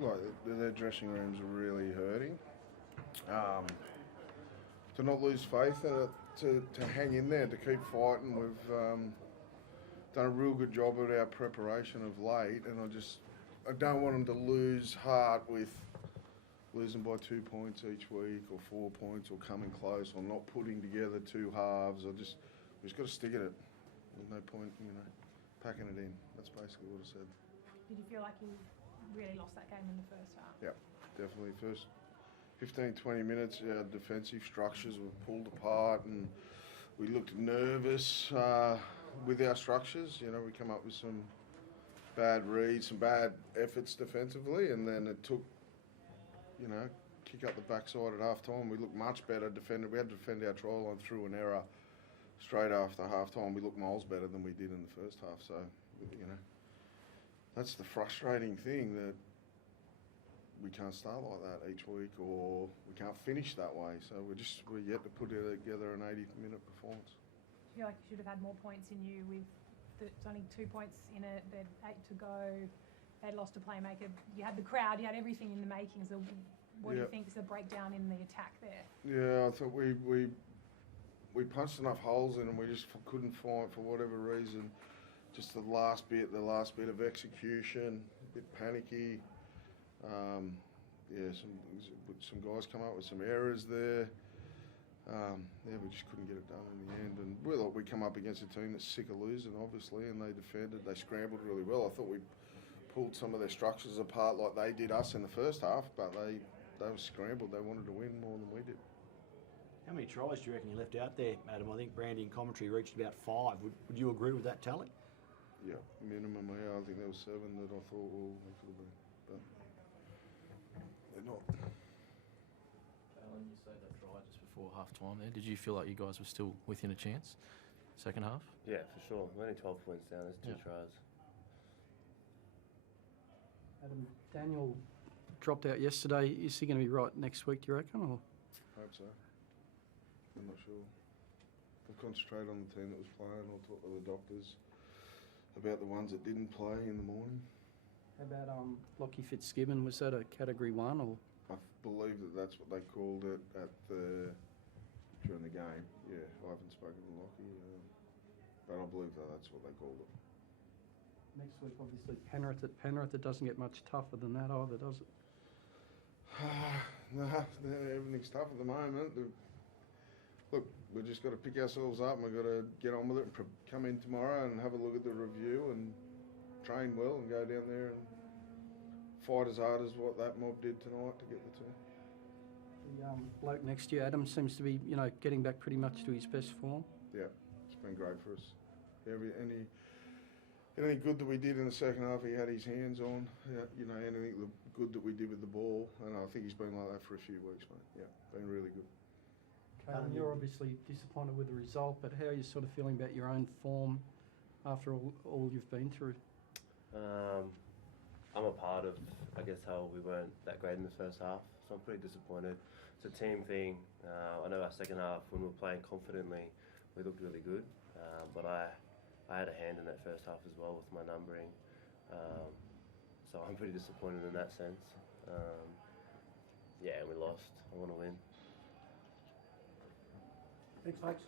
like their dressing rooms are really hurting. To not lose faith and to hang in there, to keep fighting. We've done a real good job of our preparation of late, and I don't want them to lose heart with losing by 2 points each week or 4 points or coming close or not putting together two halves. We've just got to stick at it. There's no point, packing it in. That's basically what I said. Did you feel like you really lost that game in the first half? Yeah, definitely. First 15, 20 minutes, our defensive structures were pulled apart and we looked nervous with our structures. We come up with some bad reads, some bad efforts defensively, and then it took, kick up the backside at half time. We looked much better defended. We had to defend our try line through an error straight after half time. We looked miles better than we did in the first half. So, that's the frustrating thing, that we can't start like that each week, or we can't finish that way. So we're yet to put together an 80-minute performance. Do you feel like you should have had more points in you with it's only 2 points in it, they had 8 to go, they'd lost a playmaker, you had the crowd, you had everything in the making, so what do you think is the breakdown in the attack there? Yeah, I thought we punched enough holes in and we just couldn't find, for whatever reason, just the last bit of execution, a bit panicky. Some guys come up with some errors there. We just couldn't get it done in the end. And we come up against a team that's sick of losing, obviously, and they defended. They scrambled really well. I thought we pulled some of their structures apart like they did us in the first half, but they were scrambled. They wanted to win more than we did. How many tries do you reckon you left out there, Adam? I think Brandy in commentary reached about 5. Would you agree with that tally? Yeah, minimum. Yeah, I think there was 7 that I thought, they could have been, but they're not. Kalyn, you say that try just before half time there. Did you feel like you guys were still within a chance second half? Yeah, for sure. We're only 12 points down. There's 2 tries. Adam, Daniel dropped out yesterday. Is he going to be right next week, do you reckon? Or? I hope so. I'm not sure. I'll concentrate on the team that was playing. I'll talk to the doctors about the ones that didn't play in the morning. How about Lockie Fitzgibbon? Was that a Category 1 or? I believe that's what they called it during the game. Yeah, I haven't spoken to Lockie, but I believe that's what they called it. Next week, obviously, Penrith at Penrith. It doesn't get much tougher than that either, does it? No, everything's tough at the moment. Look, we've just got to pick ourselves up and we've got to get on with it and come in tomorrow and have a look at the review and train well and go down there and fight as hard as what that mob did tonight to get the 2. The bloke next to you, Adam, seems to be, getting back pretty much to his best form. Yeah, it's been great for us. Anything good that we did in the second half, he had his hands on. Anything good that we did with the ball, and I think he's been like that for a few weeks, mate. Yeah, been really good. Kalyn, you're obviously disappointed with the result, but how are you sort of feeling about your own form after all you've been through? I'm a part of, I guess, how we weren't that great in the first half, so I'm pretty disappointed. It's a team thing. I know our second half, when we were playing confidently, we looked really good, but I had a hand in that first half as well with my numbering, so I'm pretty disappointed in that sense. And we lost. I want to win. Thanks, folks.